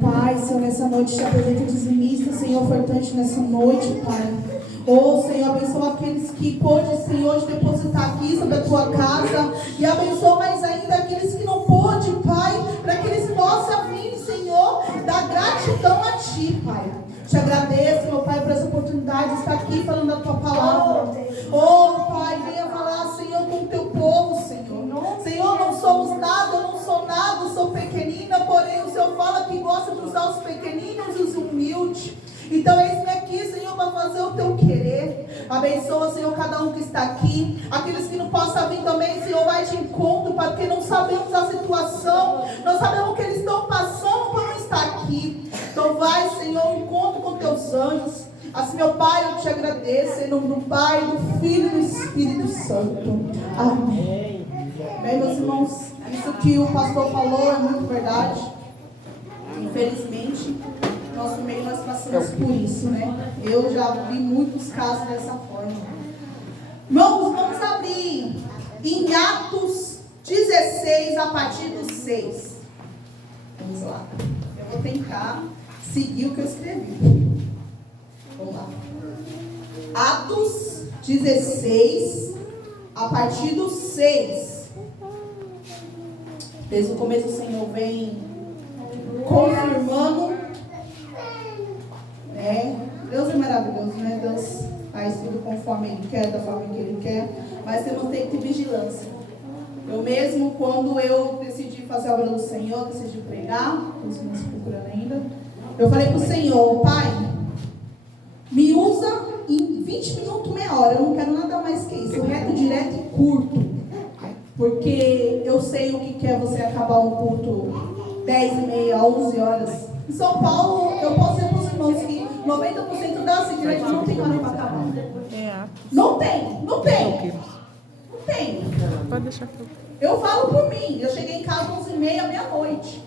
Pai, Senhor, nessa noite te apresento dizimista, Senhor, ofertante nessa noite, Pai. Oh, Senhor, abençoa aqueles que pôde, Senhor, depositar aqui sobre a tua casa. E abençoa mais ainda aqueles que não pôde, Pai, para que eles possam vir, Senhor, dar gratidão a Ti, Pai. Te agradeço, meu Pai, por essa oportunidade de estar aqui falando da Tua palavra. Oh, Pai, venha falar, Senhor, com o Teu povo, Senhor. Senhor, não somos nada, eu não sou nada, eu sou pequenina, porém o Senhor fala que gosta de usar os pequeninos e os humildes. Então eis-me aqui, Senhor, para fazer o Teu querer. Abençoa, Senhor, cada um que está aqui. Aqueles que não possam vir também, Senhor, vai de encontro, porque não sabemos a situação, não sabemos o que eles estão passando por não estar aqui. Então vai, Senhor, encontro com Teus anjos. Assim, meu Pai, eu te agradeço, em nome do Pai, do Filho e do Espírito Santo. Amém. Bem, meus irmãos, isso que o pastor falou é muito verdade. Infelizmente, nosso meio nós passamos por isso, né? Eu já vi muitos casos dessa forma. Vamos abrir em Atos 16, a partir do 6. Vamos lá. Eu vou tentar seguir o que eu escrevi. Vamos lá. Atos 16, a partir do 6. Desde o começo o Senhor vem confirmando. Deus é maravilhoso, né? Deus faz tudo conforme Ele quer, da forma que Ele quer. Mas temos que ter vigilância. Eu mesmo, quando eu decidi fazer a obra do Senhor, decidi pregar, os meus procurando ainda, eu falei para o Senhor: Pai, me usa em 20 minutos, meia hora. Eu não quero nada mais que isso. Reto, direto e curto. Porque eu sei o que é você acabar um culto 10h30, 11 horas. Em São Paulo, eu posso dizer para os irmãos que 90% das igrejas não tem hora para acabar. Não tem. Não tem. Pode deixar. Eu falo por mim. Eu cheguei em casa 11h30, meia-noite.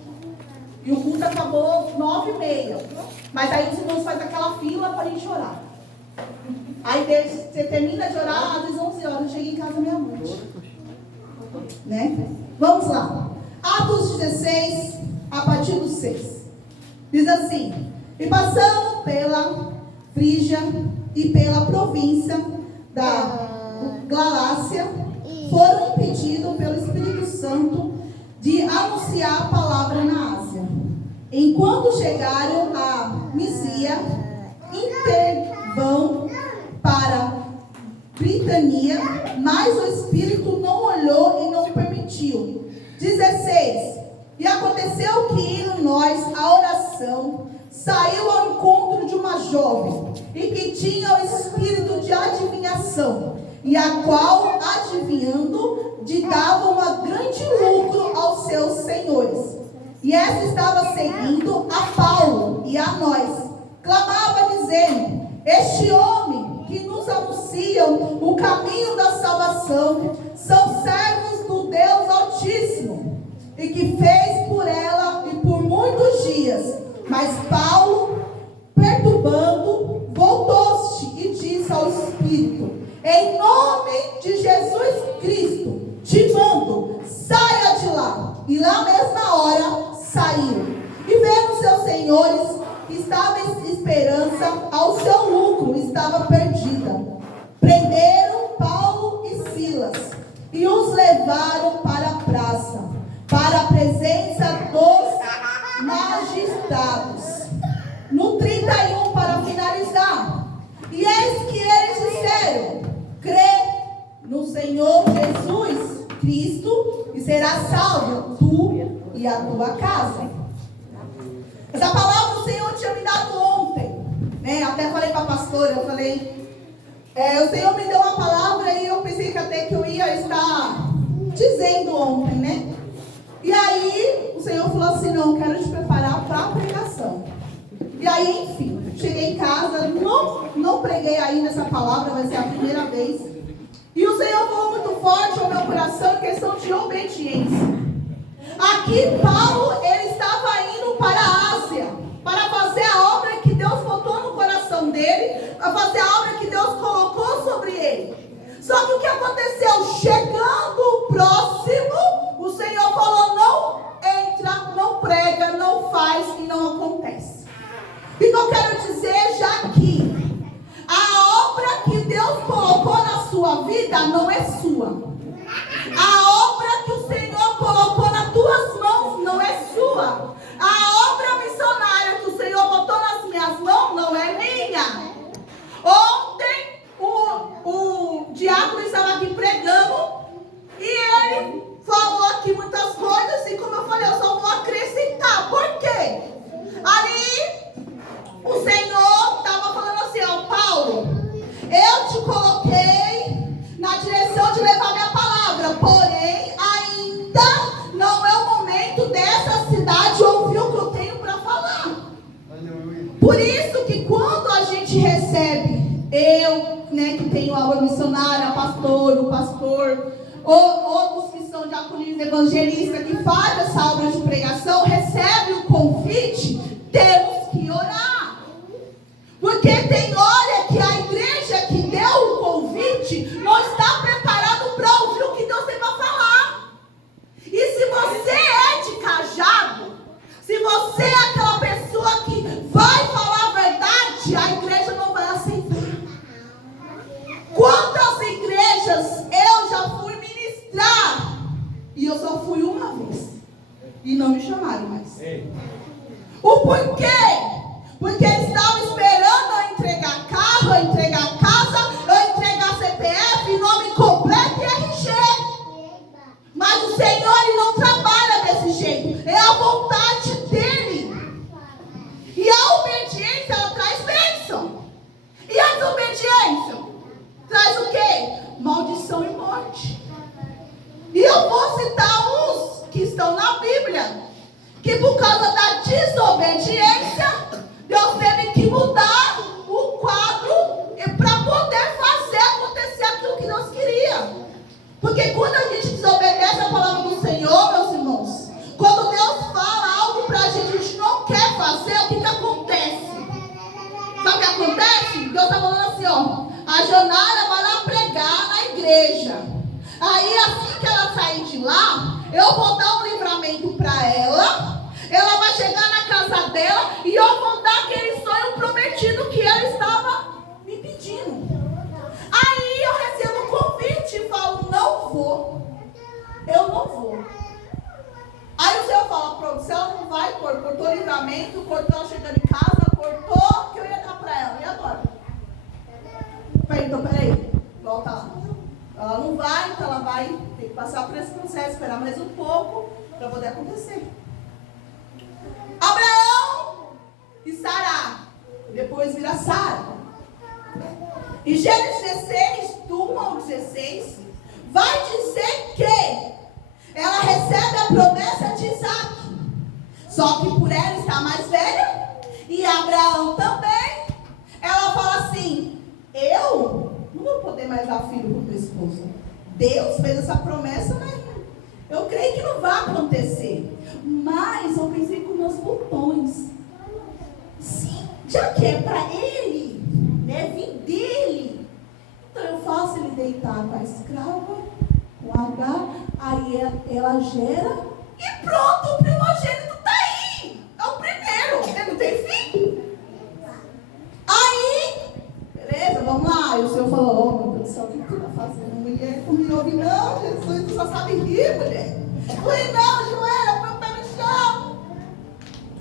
E o culto acabou 9h30. Mas aí os irmãos fazem aquela fila para a gente orar. Aí você termina de orar às 11 horas. Eu cheguei em casa meia-noite. Né? Vamos lá. Atos 16, a partir do 6. Diz assim: e passando pela Frígia e pela província da Galácia, foram impedidos pelo Espírito Santo de anunciar a palavra na Ásia. Enquanto chegaram a Misia, intervão para Britânia, mas o Espírito não olhou e não permitiu. 16. E aconteceu que, indo nós à oração, saiu ao encontro de uma jovem, e que tinha o espírito de adivinhação, e a qual, adivinhando, lhe dava um grande lucro aos seus senhores. E esta estava seguindo a Paulo e a nós. Clamava dizendo: este homem que nos anunciam o caminho da salvação são servos do Deus Altíssimo, e que fez por ela e por muitos dias. Mas Paulo, perturbando, voltou-se e disse ao Espírito: em nome de Jesus Cristo te mando, saia de lá. E na mesma hora saiu. E vendo seus senhores que estava em esperança, ao seu lucro estava perdida, prenderam Paulo e Silas e os levaram para a praça, para a presença dos magistrados. No 31, para finalizar: e eis que eles disseram: crê no Senhor Jesus Cristo e serás salvo, tu e a tua casa. Essa palavra o Senhor tinha me dado ontem, né? Até falei para a pastora, eu falei, o Senhor me deu uma palavra e eu pensei que até que eu ia estar dizendo ontem, né? E aí o Senhor falou assim: não, quero te preparar para a pregação. E aí, enfim, cheguei em casa, não preguei ainda essa palavra, vai ser a primeira vez. E o Senhor falou muito forte ao meu coração em questão de obediência. Aqui Paulo, ele estava indo para a Ásia, para fazer a obra que Deus botou no coração dele, para fazer a obra que Deus colocou sobre ele. Só que o que aconteceu? Chegando próximo, o Senhor falou: não entra, não prega, não faz e não acontece. que eu quero dizer já aqui? A obra que Deus colocou na sua vida não é sua. A obra que o Senhor colocou nas tuas mãos não é sua. A obra missionária que o Senhor botou nas minhas mãos não é minha. Ontem o diácono estava aqui pregando e ele falou aqui muitas coisas e, como eu falei, eu só vou acrescentar. Por quê? Ali o Senhor estava falando assim: ó, Paulo, eu te coloquei na direção de levar minha palavra, porém ainda não é o momento dessa cidade ouvir o que eu tenho para falar. Por isso que quando a gente recebe, eu, né, que tenho a obra missionária, o pastor, outros que são diaconistas, evangelistas, que faz essa obra de pregação, recebe o convite, temos que orar. Porque tem hora que a igreja que deu o convite não está preparado para ouvir o que Deus tem para falar. E se você é de cajado, se você é aquela pessoa que vai falar a verdade, a igreja não vai aceitar. Quantas igrejas eu já fui ministrar e eu só fui uma vez e não me chamaram mais. O porquê? Porque eles estavam esperando eu entregar carro, eu entregar casa, eu entregar CPF, nome completo e RG. Mas o Senhor, Ele não trabalha desse jeito. É a vontade dEle. E a obediência, ela traz bênção. E a desobediência traz o quê? Maldição e morte. E eu vou citar uns que estão na Bíblia, que por causa da desobediência, Deus teve que mudar o quadro para poder fazer acontecer aquilo que Deus queria. Porque quando a gente desobedece a palavra do Senhor, meus irmãos, quando Deus fala algo para a gente não quer fazer, o que acontece? Sabe o que acontece? Deus está falando assim, ó, a Jonara vai lá pregar na igreja. Aí assim que ela sair de lá, eu vou dar um livramento para ela. Ela vai chegar na casa dela e eu vou dar aquele sonho prometido que ela estava me pedindo. Aí eu recebo um convite e falo, não vou. Eu não vou. Aí o Senhor fala, pronto, se ela não vai, cortou livramento, cortou ela chegando em casa, cortou o que eu ia dar para ela. E agora? Então, peraí, volta lá. Ela não vai, então ela vai ter que passar por esse processo, esperar mais um pouco para poder acontecer. Abraão e Sara, depois vira Sara. Em Gênesis 16, do 1 ao 16, vai dizer que ela recebe a promessa de Isaac. Só que por ela estar mais velha, e Abraão também, ela fala assim, eu não vou poder mais dar filho para o meu esposo. Deus fez essa promessa, mas eu creio que não vai acontecer. Mas eu pensei com meus botões. Sim, já que é para ele, né, vir dele. Então eu faço ele deitar com a escrava, com H, aí ela gera e pronto, o primogênito está aí. É o primeiro, ele não tem filho. Aí, beleza, vamos lá. E o Senhor falou, oh meu Deus do céu, o que tu está fazendo? Mulher, não me ouve não, Jesus, tu só sabe rir, mulher. Eu falei, não, Joelha, põe o pé no chão.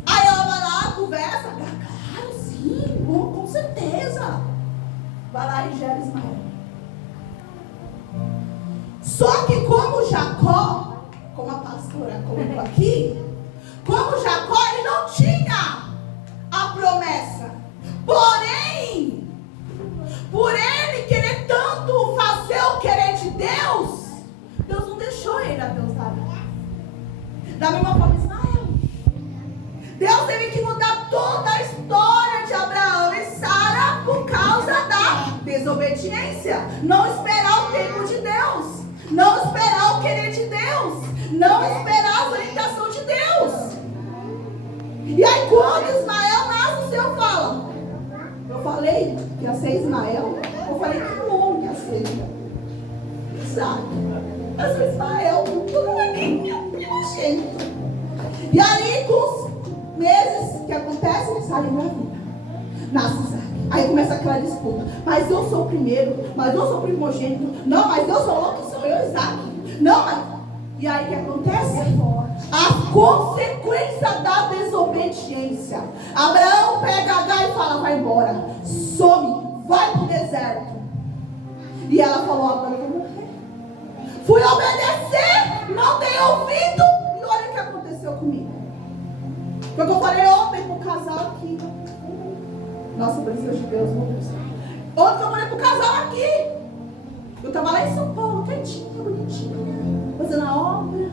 Aí ela vai lá, conversa, claro, sim, bom, com certeza. Vai lá e gera Ismael. Só que como Jacó, como a pastora colocou aqui, como Jacó, ele não tinha a promessa. Porém, por ele querer tanto fazer o querer de Deus, Deus não deixou ele até os lábios. Da mesma forma, Ismael. Deus teve que mudar toda a história de Abraão e Sara por causa da desobediência. Não esperar o tempo de Deus. Não esperar o querer de Deus. Não esperar a orientação de Deus. E aí quando Ismael nasce, o Senhor fala, eu falei que ia ser Ismael. Eu falei que bom que ia ser Isaac. Eu sou Ismael. Tu não é nem meu primogênito. E ali com os meses que acontecem, Sara engravida. nasce Isaac. Aí começa aquela disputa. Mas eu sou o primeiro, mas eu sou o primogênito. Não, mas eu sou louco, sou eu, Isaac. Não, mas... E aí o que acontece? A consequência da desobediência. Abraão pega Agar e fala, vai embora. Some, vai pro deserto. E ela falou, agora eu vou morrer. Fui obedecer, não dei ouvido. E olha o que aconteceu comigo. Foi o que eu falei ontem pro casal aqui. Nossa, precisa de Deus, meu Deus. Ontem eu falei pro casal aqui. Eu tava lá em São Paulo, quietinha, bonitinha, fazendo a obra.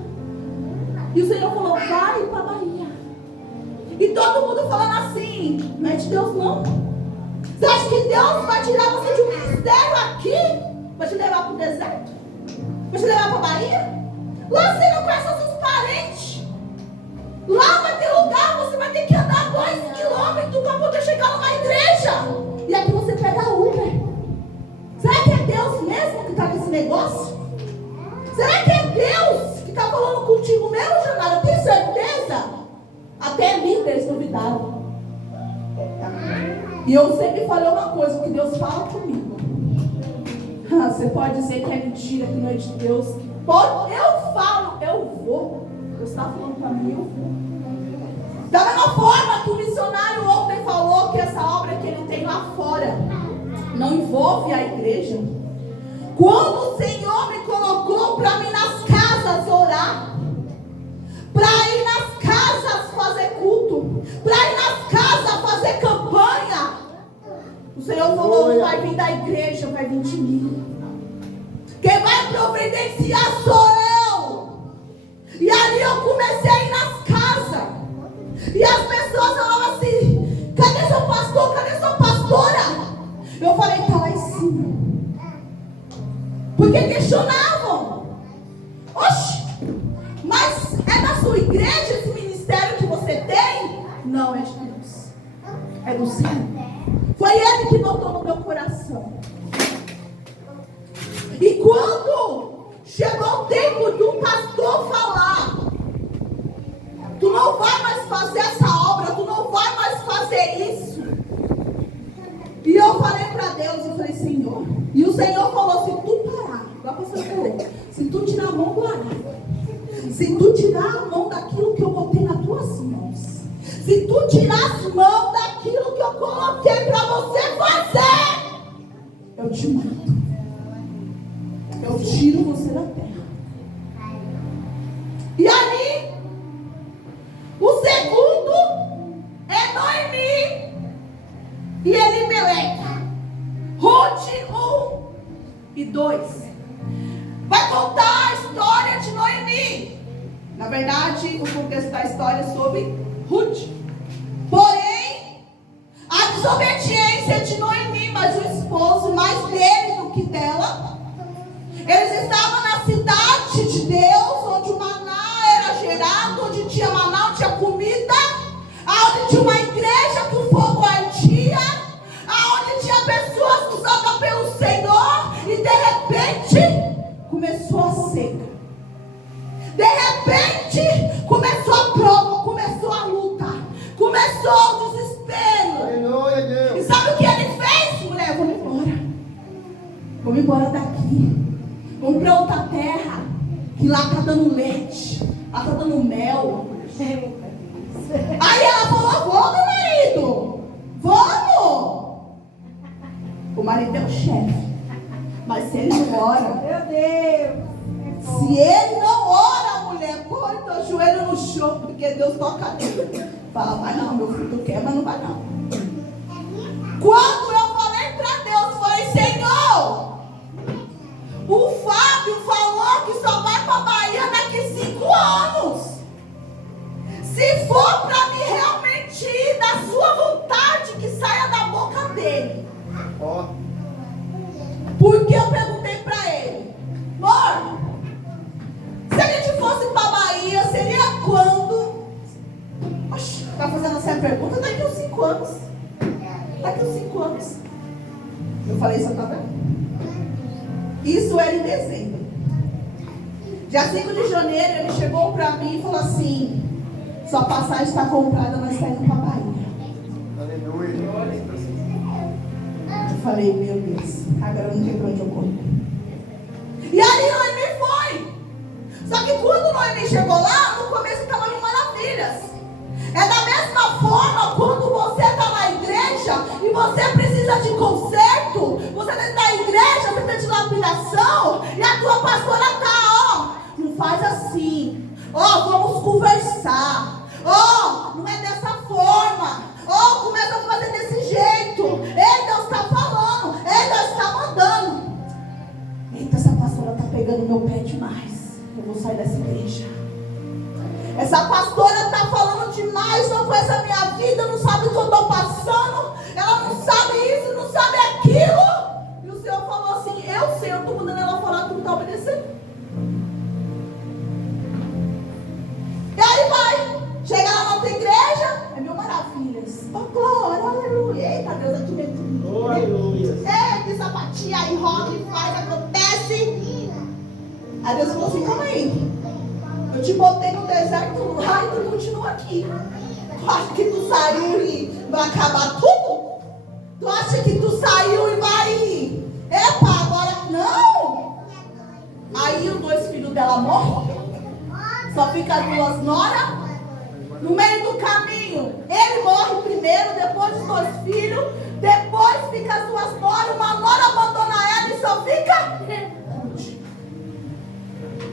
E o Senhor falou, vai pra Bahia. E todo mundo falando assim, não é de Deus não. Você acha que Deus vai tirar você de um ministério aqui? Vai te levar pro deserto? Vai te levar pra Bahia? Lá você não conhece os seus parentes. Lá vai ter lugar, você vai ter que andar 2 quilômetros para poder chegar numa igreja. E aqui você pega Uber. Será que é Deus mesmo que está nesse negócio? Será que é Deus que está falando contigo mesmo, Janara? Tem certeza? Até líderes duvidaram. E eu sempre falei uma coisa, que Deus fala comigo. Você pode dizer que é mentira, que não é de Deus. Eu falo, eu vou. Deus está falando para mim, eu vou. Da mesma forma que o missionário ontem falou que essa obra que ele tem lá fora não envolve a igreja. Quando o Senhor me colocou para mim nas casas orar, para ir nas casas fazer culto, para ir nas casas fazer campanha, o Senhor falou, não vai vir da igreja, vai vir de mim. Quem vai providenciar sou eu. E ali eu comecei a ir nas casas. E as pessoas falavam assim, cadê seu pastor? Cadê sua pastora? Eu falei, tá lá em cima. Porque questionavam. Oxe, mas é da sua igreja esse ministério que você tem? Não, é de Deus. É do Senhor. Foi Ele que botou no meu coração. E quando chegou o tempo do pastor falar, tu não vai mais fazer essa obra, tu não vai mais fazer isso. E eu falei para Deus, eu falei, Senhor. E o Senhor falou, se tu parar, igual a pastora falou, se tu tirar a mão do arado, se tu tirar a mão daquilo que eu botei nas tuas mãos, se tu tirar as mãos daquilo que eu coloquei para você fazer, eu te mato. Eu tiro você da terra. E ali, o segundo é Noemi e Elimeleque. Ruth 1 e 2. Vai contar a história de Noemi. Na verdade, o contexto da história é sobre Ruth. Porém, a desobediência de Noemi, mas o esposo mais dele do que dela. Eles estavam na cidade de Deus, onde o maná era gerado, onde tinha maná, onde tinha comida, onde tinha uma igreja que o fogo ardia, onde tinha pessoas usadas pelo Senhor, e de repente começou a seca. De repente começou a prova, começou a luta, começou o desespero. Aleluia, Deus. E sabe o que ele fez? Mulher, vamos embora. Vamos embora daqui. Vamos para outra terra, que lá está dando leite, lá está dando mel. Aí ela falou, vamos, marido, vamos. O marido é o chefe, mas se ele não ora, Meu Deus. se ele não ora, mulher, põe teu joelho no chão, porque Deus toca nele. Fala, vai não, meu filho, tu quer, mas não vai não. Quando eu falei para Deus, falei, Senhor, o Fábio falou que só vai para a Bahia daqui 5 anos. Se for para mim realmente ir da sua vontade, que saia da boca dele. Ó. Porque eu perguntei para ele, amor, se a gente fosse para a Bahia, seria quando? Oxe, tá fazendo essa pergunta daqui uns 5 anos. Daqui uns 5 anos. Eu falei, isso tá vendo? Isso era em dezembro. Dia 5 de janeiro ele chegou para mim e falou assim, sua passagem está comprada, nós saímos para a Bahia. Aleluia. falei, meu Deus, agora não tem pra onde eu correr. E aí Noemi foi. Só que quando Noemi chegou lá, no começo estava mil maravilhas. É da mesma forma quando você está na igreja e você precisa de conserto, você está na igreja, você precisa de lapidação, e a tua pastora está, não faz assim, vamos conversar, não é dessa forma, começa a fazer desse jeito, ei, Deus está falando, ei, Deus está mandando. Eita, essa pastora está pegando meu pé demais, eu vou sair dessa igreja. Essa pastora está falando demais, não conhece a minha vida, não sabe o que eu estou passando, ela não sabe isso, não sabe aquilo. E o Senhor falou assim, eu sei, eu estou mandando ela falar, tu não está obedecendo. E aí vai, chega lá na outra igreja, é mil maravilhas. Glória, aleluia, eita Deus, aqui mesmo. Aleluia. Que sapatinha aí, roda e faz, acontece. Aí Deus falou assim, calma aí. Eu te botei no deserto lá e tu continua aqui. Tu acha que tu saiu e vai acabar tudo? Tu acha que tu saiu e vai... Epa, agora não! Aí os dois filhos dela morrem. Só fica as duas noras. No meio do caminho, ele morre primeiro, depois os dois filhos. Depois fica as duas noras. Uma nora abandona ela e só fica...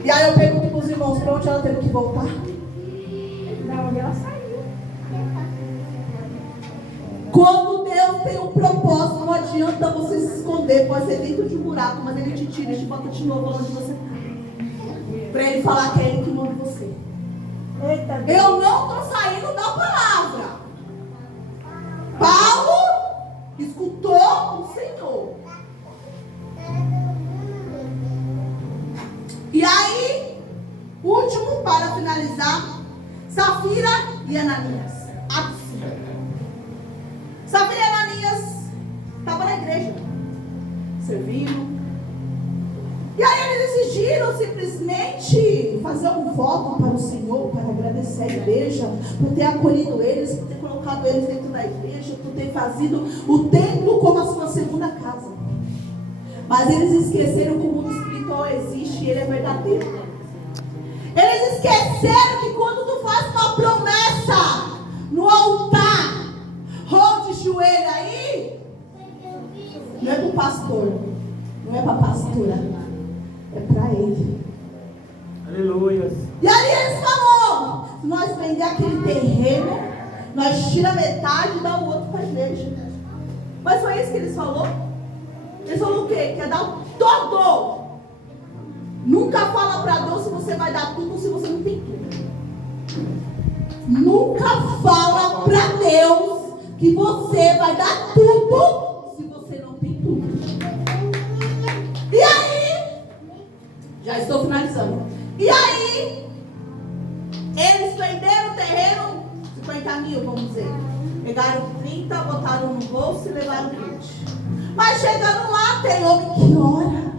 E aí eu pergunto para os irmãos, para onde ela teve que voltar? Da onde ela saiu. Quando Deus tem um propósito, não adianta você se esconder. Pode ser dentro de um buraco, mas Ele te tira e te bota de novo onde você está. Para Ele falar que é Ele que manda você. Eita Deus. Eu não estou saindo da palavra. Paulo escutou o Senhor. E aí, último para finalizar, Safira e Ananias. Safira e Ananias estavam na igreja, servindo. E aí eles decidiram simplesmente fazer um voto para o Senhor, para agradecer a igreja, por ter acolhido eles, por ter colocado eles dentro da igreja, por ter fazido o templo como a sua segunda casa. Mas eles esqueceram que o mundo espiritual existe e ele é verdadeiro. Eles esqueceram que quando tu faz uma promessa no altar, ou de joelho aí, não é para o pastor, não é para a pastora, é para ele. Aleluia. E ali eles falaram, se nós vender aquele terreno, nós tira metade e dá o outro para a igreja. Mas foi isso que eles falaram. Eles falaram o quê? Quer dar todo. Nunca fala para Deus se você vai dar tudo ou se você não tem tudo. Nunca fala para Deus que você vai dar tudo se você não tem tudo. E aí, já estou finalizando. E aí, eles venderam o terreno, 50 mil, vamos dizer. Pegaram 30, botaram no bolso e levaram 20. Mas chegando lá, tem homem que ora.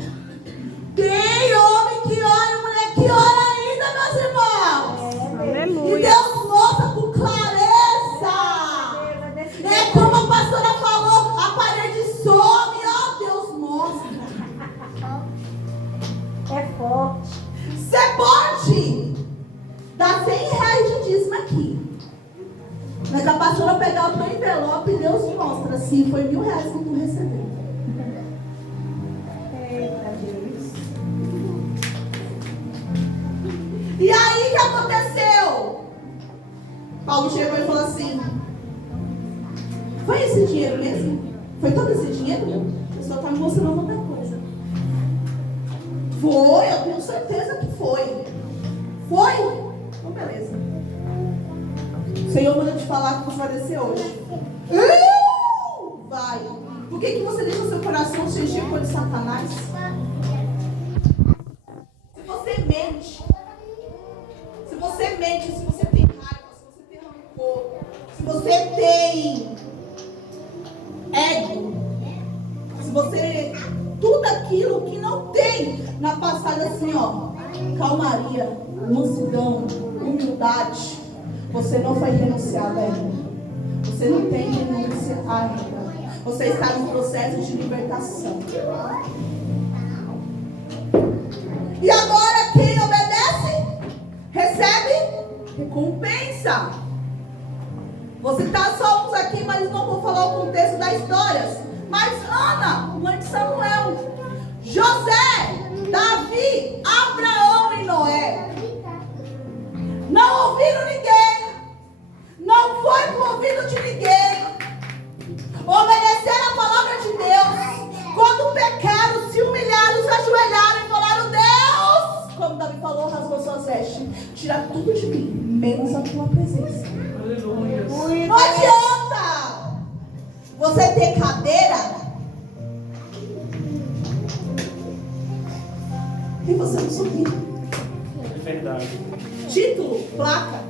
Tem homem que ora, mulher que ora ainda, meus irmãos. Aleluia. E Deus mostra com clareza. É como a pastora falou, a parede some, Deus mostra. É forte. Você pode dar 100 reais de dízimo aqui. Mas a pastora pegar o teu envelope e Deus mostra assim, foi 1.000 reais que tu recebeu. Eita Deus. E aí o que aconteceu? Paulo chegou e falou assim, foi esse dinheiro mesmo? Foi todo esse dinheiro? O pessoal está me mostrando outra coisa. Foi, eu tenho certeza que foi. Foi? Então beleza. O Senhor manda te falar que você vai descer hoje. Vai. Por que você deixa o seu coração se encher com o de Satanás? Se você mente, se você tem raiva, se você tem rancor, se você tem ego, se você... tudo aquilo que não tem na passada assim, calmaria, mansidão, humildade, você não foi renunciado ainda. Você não tem renúncia. obediência ainda. Você está no processo de libertação. E agora quem obedece recebe recompensa. Vou citar só uns aqui, mas não vou falar o contexto das histórias. Mas Ana, mãe de Samuel, José, Davi, Abraão e Noé não ouviram ninguém, não foi pro ouvido de ninguém, obedeceram a palavra de Deus. Quando pecaram, se humilharam, se ajoelharam e falaram: Deus, como Davi falou, rasgou suas vestes, tira tudo de mim, menos a tua presença. Aleluia. Não adianta você ter cadeira e você não subir. É verdade. Título, placa,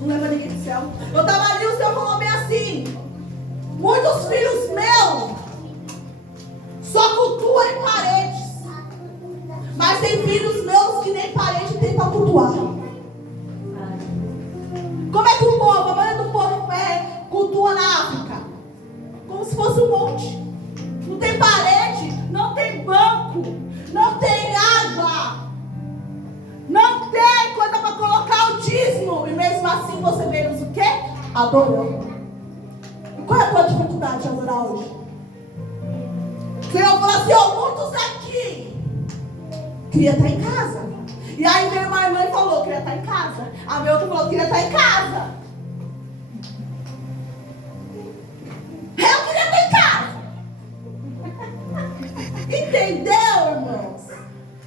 não leva ninguém pro céu. Eu estava ali, o Senhor falou bem assim: muitos filhos meus só cultuam em paredes, mas tem filhos meus que nem parede tem para cultuar. Como é que o povo, a maioria do povo cultua na África? Como se fosse um monte. Não tem parede, não tem banco, não tem água, não tem coisa para colocar o dízimo. E mesmo assim você vê eles o quê? Adorando. Qual é a tua dificuldade de adorar hoje? O Senhor falou assim: muitos aqui queria estar em casa. E aí veio uma irmã e falou: queria estar em casa. A minha outra falou: queria estar em casa. Eu queria estar em casa. Entendeu, irmãos?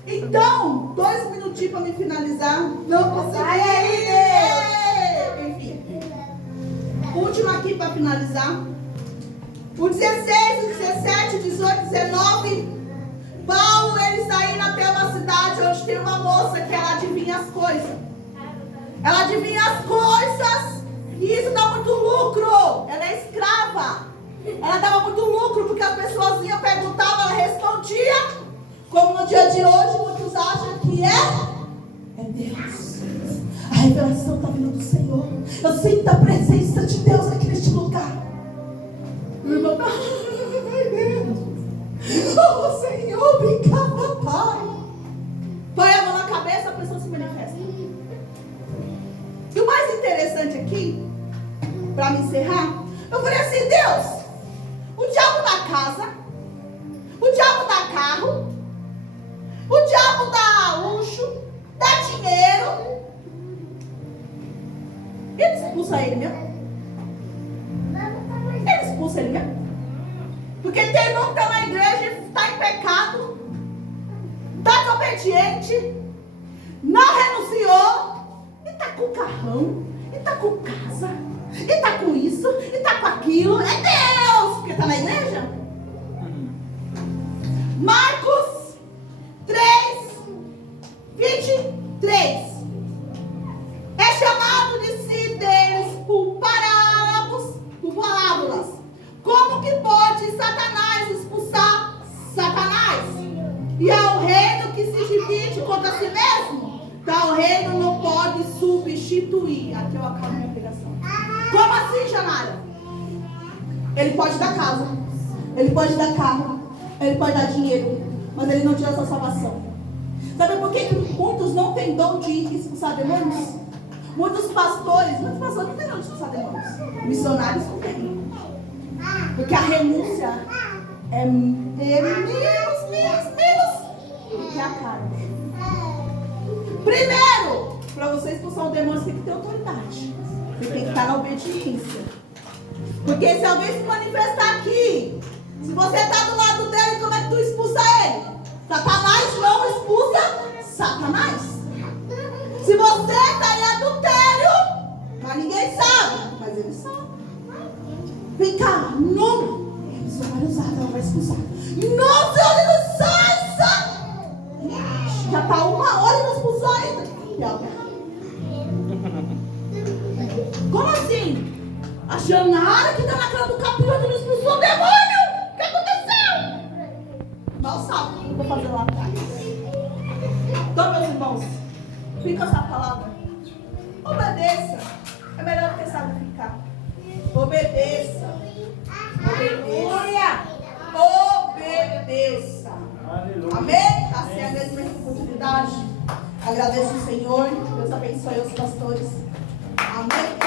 Então, 2 minutinhos para me finalizar. Não consegui. Enfim. Último aqui para finalizar. O 16, o 17, o 18, 19. Paulo, ele saindo até uma cidade onde tem uma moça que ela adivinha as coisas. Ela adivinha as coisas e isso dá muito lucro. Ela é escrava. Ela dava muito lucro porque as pessoas iam, perguntavam, ela respondia. Como no dia de hoje, muitos acham que é Deus. A revelação está vindo do Senhor. Eu sinto a presença de Deus aqui neste lugar. Meu irmão, ai Deus. Oh Senhor, vem cá, papai. Põe a mão na cabeça, a pessoa se manifesta. E o mais interessante aqui, para me encerrar, eu falei assim: Deus, o diabo dá casa, o diabo dá carro, o diabo dá luxo, dá dinheiro. Ele expulsa ele mesmo. Ele expulsa ele mesmo. Porque tem irmão que está na igreja e está em pecado, está desobediente, não renunciou, e está com carrão, e está com casa, e está com isso, e está com aquilo. É Deus, porque está na igreja. Marcos 3, 23. É chamado de si deles por parábolas. Como que pode Satanás expulsar Satanás? E ao reino que se divide contra si mesmo, tal reino não pode substituir. Aqui eu acabo minha pregação. Como assim, Janara? Ele pode dar casa, ele pode dar carro, ele pode dar dinheiro, mas ele não tira a sua salvação. Sabe por que muitos não têm dom de expulsar demônios? Muitos pastores não têm dom de expulsar demônios. Missionários não têm. Porque a renúncia é menos do que a carne. Primeiro, para você expulsar o demônio, você tem que ter autoridade. Você tem que estar na obediência. Porque se alguém se manifestar aqui, se você está do lado dele, como é que tu expulsa ele? Satanás não expulsa Satanás. Se você está em adultério, mas ninguém sabe, mas ele sabe. Vem cá, nome. É missionário usado, ela vai expulsar. Não, Senhor, ele sai. Já está 1 hora e não expulsou ainda. Tem algo errado. Como assim? A Janara que está na cara do capítulo não expulsou o demônio. O que aconteceu? Mal sabe o que eu vou fazer lá atrás. Então, meus irmãos, fica essa palavra. Obedeça. É melhor do que sacrificar. Obedeça. Aleluia. Obedeça. Aleluia. Amém? Assim é a mesma oportunidade. Agradeço o Senhor. Deus abençoe os pastores. Amém.